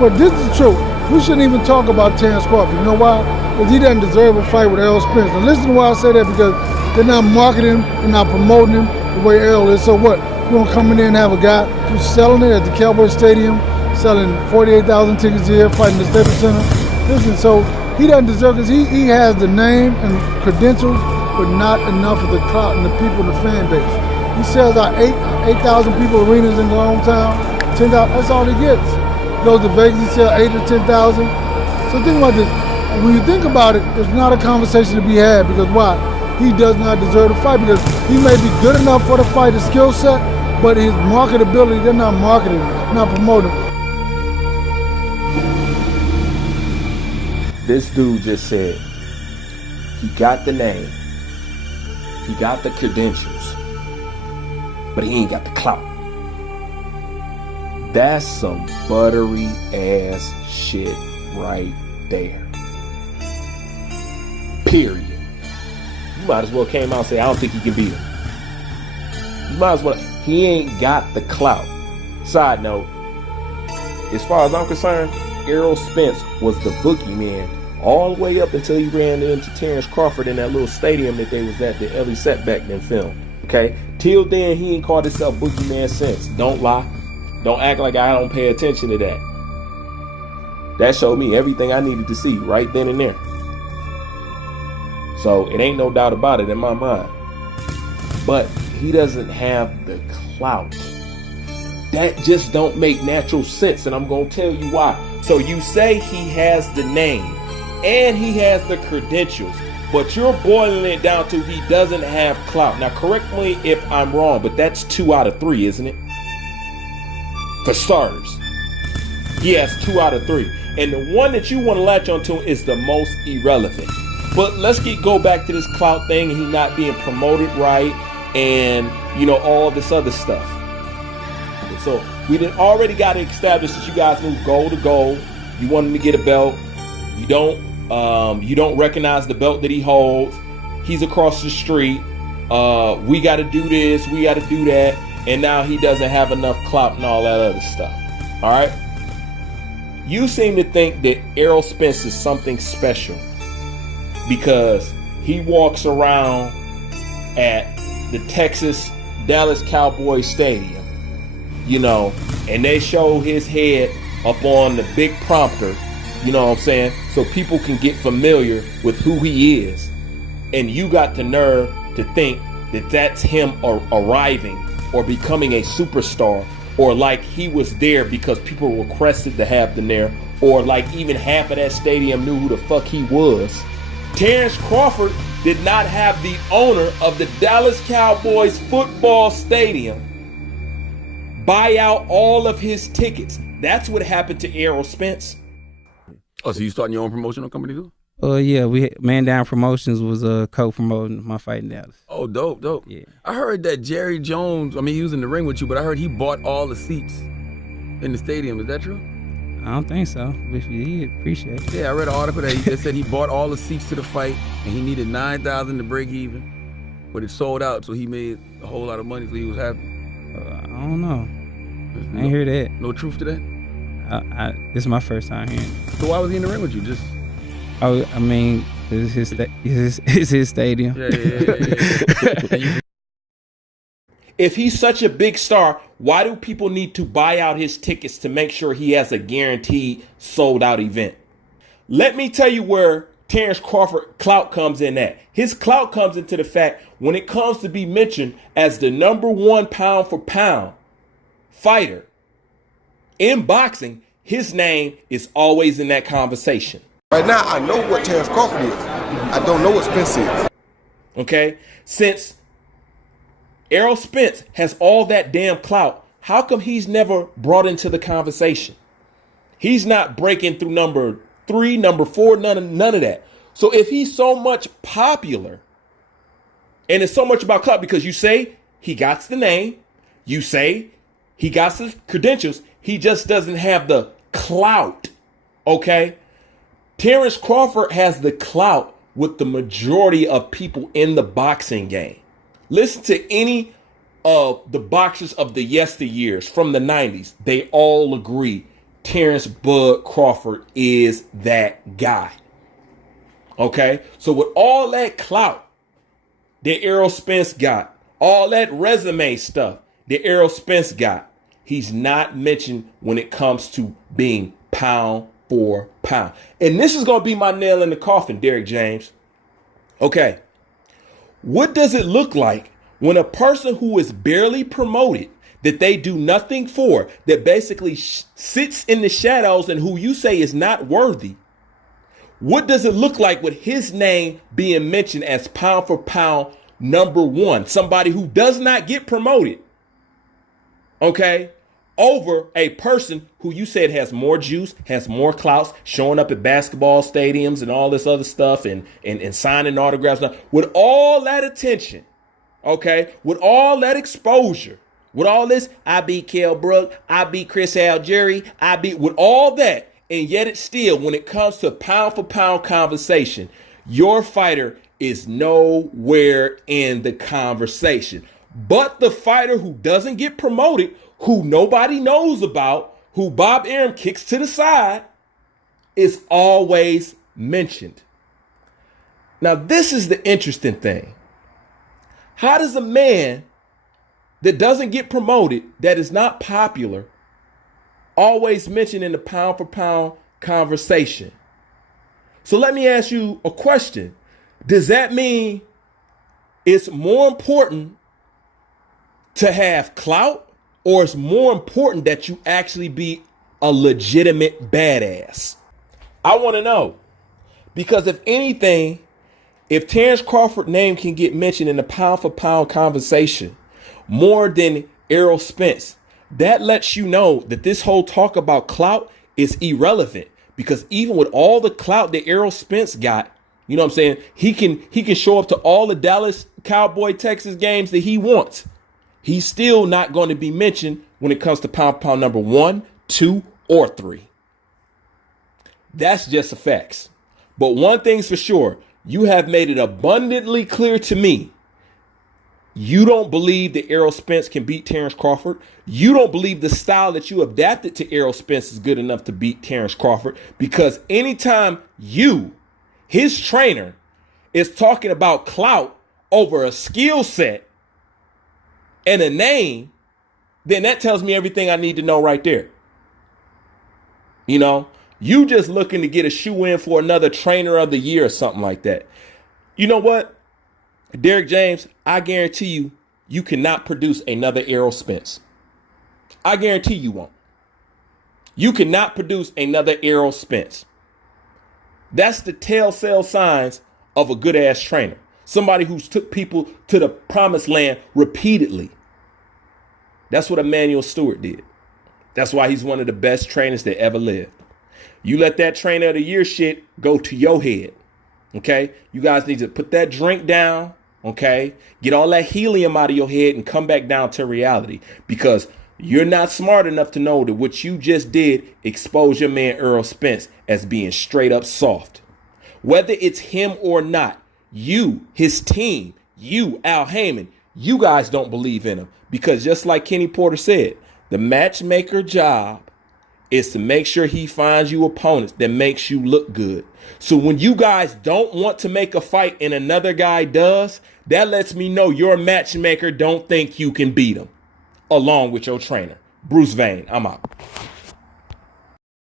but this is true. We shouldn't even talk about Terrace Crawford. You know why? Because he doesn't deserve a fight with Errol Spence. Now listen to why I say that, because they're not marketing him, they're not promoting him the way Errol is. So what? We're gonna come in there and have a guy who's selling it at the Cowboy Stadium, selling 48,000 tickets a year, fighting the Staples Center. Listen, so he doesn't deserve, because he has the name and credentials, but not enough of the clout and the people in the fan base. He sells out 8,000 people arenas in their hometown, 10,000, that's all he gets. Goes to Vegas, he sells 8 or 10,000. So think about this. When you think about it, it's not a conversation to be had, because why? He does not deserve the fight, because he may be good enough for the fight, his skill set, but his marketability, they're not marketing, not promoting. This dude just said he got the name, he got the credentials, but he ain't got the clout. That's some buttery ass shit right there. Period. You might as well came out and say, I don't think he can beat him. You might as well. He ain't got the clout. Side note, as far as I'm concerned, Errol Spence was the boogeyman all the way up until he ran into Terrace Crawford in that little stadium that they was at, the Ellie Setback then filmed. Okay? Till then, he ain't called himself boogeyman since. Don't lie. Don't act like I don't pay attention to that. That showed me everything I needed to see right then and there. So it ain't no doubt about it in my mind. But he doesn't have the clout. That just don't make natural sense, and I'm going to tell you why. So you say he has the name and he has the credentials, but you're boiling it down to he doesn't have clout. Now correct me if I'm wrong, but that's 2 out of 3, isn't it? For starters. Yes, 2 out of 3. And the one that you want to latch onto is the most irrelevant. But let's go back to this clout thing and he not being promoted right and, you know, all this other stuff. So we done already got it established that you guys move goal to goal. You want him to get a belt. You don't recognize the belt that he holds. He's across the street. We got to do this. We got to do that. And now he doesn't have enough clout and all that other stuff. All right. You seem to think that Errol Spence is something special because he walks around at the Dallas Cowboy Stadium, you know, and they show his head up on the big prompter, you know what I'm saying? So people can get familiar with who he is. And you got the nerve to think that that's him arriving or becoming a superstar, or like he was there because people requested to have them there, or like even half of that stadium knew who the fuck he was. Terrace Crawford did not have the owner of the Dallas Cowboys football stadium buy out all of his tickets. That's what happened to Errol Spence. Oh, so you starting your own promotional company too? Yeah, Man Down Promotions was co-promoting my fight in Dallas. Oh, dope. Yeah. I heard that Jerry Jones, I mean, he was in the ring with you, but I heard he bought all the seats in the stadium. Is that true? I don't think so. If you did, appreciate it. Yeah, I read an article that said he bought all the seats to the fight and he needed $9,000 to break even, but it sold out, so he made a whole lot of money, so he was happy. I don't know. I ain't hear that. No truth to that? This is my first time hearing it. So why was he in the ring with you? Just... Oh, I mean, it's his stadium. Yeah. If he's such a big star, why do people need to buy out his tickets to make sure he has a guaranteed sold out event? Let me tell you where Terrace Crawford clout comes in at. His clout comes into the fact when it comes to be mentioned as the #1 pound for pound fighter in boxing, his name is always in that conversation. Right now, I know what Terrace Crawford is. I don't know what Spence is. Okay? Since Errol Spence has all that damn clout, how come he's never brought into the conversation? He's not breaking through number 3, number 4, none of that. So if he's so much popular, and it's so much about clout, because you say he got the name, you say he got the credentials, he just doesn't have the clout, okay? Terrace Crawford has the clout with the majority of people in the boxing game. Listen to any of the boxers of the yesteryears from the 90s. They all agree Terrence Bud Crawford is that guy. Okay? So with all that clout that Errol Spence got, all that resume stuff that Errol Spence got, he's not mentioned when it comes to being pound for pound. And this is going to be my nail in the coffin, Derek James. Okay. What does it look like when a person who is barely promoted, that they do nothing for, that basically sits in the shadows and who you say is not worthy? What does it look like with his name being mentioned as pound for pound number one? Somebody who does not get promoted, okay, over a person who you said has more juice, has more clout, showing up at basketball stadiums and all this other stuff and signing autographs. With all that attention, okay, with all that exposure, with all this, I beat Kell Brook, I beat Chris Algieri, with all that, and yet it's still, when it comes to pound for pound conversation, your fighter is nowhere in the conversation. But the fighter who doesn't get promoted, who nobody knows about, who Bob Arum kicks to the side, is always mentioned. Now, this is the interesting thing. How does a man that doesn't get promoted, that is not popular, always mentioned in the pound for pound conversation? So let me ask you a question. Does that mean it's more important to have clout, or it's more important that you actually be a legitimate badass? I want to know, because if anything, if Terrence Crawford's name can get mentioned in the pound for pound conversation more than Errol Spence, that lets you know that this whole talk about clout is irrelevant, because even with all the clout that Errol Spence got, you know what I'm saying, he can show up to all the Dallas Cowboy Texas games that he wants. He's still not going to be mentioned when it comes to pound for pound number 1, 2, or 3. That's just the facts. But one thing's for sure, you have made it abundantly clear to me, you don't believe that Errol Spence can beat Terrence Crawford. You don't believe the style that you adapted to Errol Spence is good enough to beat Terrence Crawford, because anytime you, his trainer, is talking about clout over a skill set and a name, then that tells me everything I need to know right there. You know, you just looking to get a shoe in for another trainer of the year or something like that. You know what, Derek James, I guarantee you, you cannot produce another Errol Spence. I guarantee you won't. You cannot produce another Errol Spence. That's the telltale signs of a good ass trainer. Somebody who's took people to the promised land repeatedly. That's what Emmanuel Stewart did. That's why he's one of the best trainers that ever lived. You let that trainer of the year shit go to your head. Okay? You guys need to put that drink down. Okay? Get all that helium out of your head and come back down to reality, because you're not smart enough to know that what you just did exposed your man Errol Spence as being straight up soft. Whether it's him or not, you, his team, you, Al Heyman, you guys don't believe in him, because just like Kenny Porter said, the matchmaker job is to make sure he finds you opponents that makes you look good. So when you guys don't want to make a fight and another guy does, that lets me know your matchmaker don't think you can beat him, along with your trainer. Bruce Vane, I'm out.